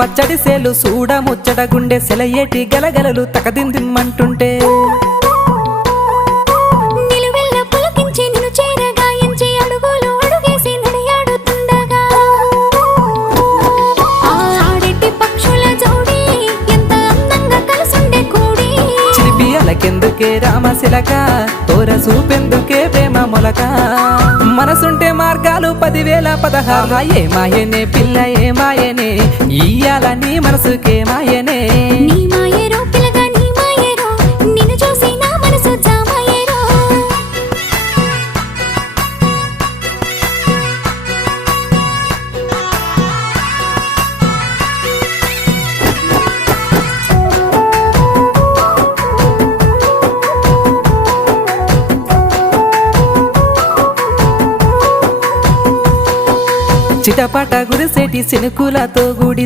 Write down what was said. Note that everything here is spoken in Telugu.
పచ్చడి సేలు సూడ ముచ్చట గుండె సెలయేటి గలగలలు తకదిందిమ్మంటుంటే నిలువెల్ల పులకించి నిన్ను చేరగాయించి అడుగులు అడుగేసి నడియాడుతుండగా ఆడెట్టి పక్షుల జోడి ఎంత అందంగా కలుసుండే కూడి చిలిపి అలకెందుకే రామశిలక తోర చూపెందుకే ప్రేమ మొలక మనసుంటే మార్గాలు 10,016 ఏమాయనే పిల్ల ఏమాయనే ఇయ్యాల నీ మనసుకే మాయనే నీ మాయేరో పిల్లగా నీ మాయేరో నిన్ను చూసి నా మనసు జామాయేరో చిటపట గురిసేటి సినుకులతో గుడి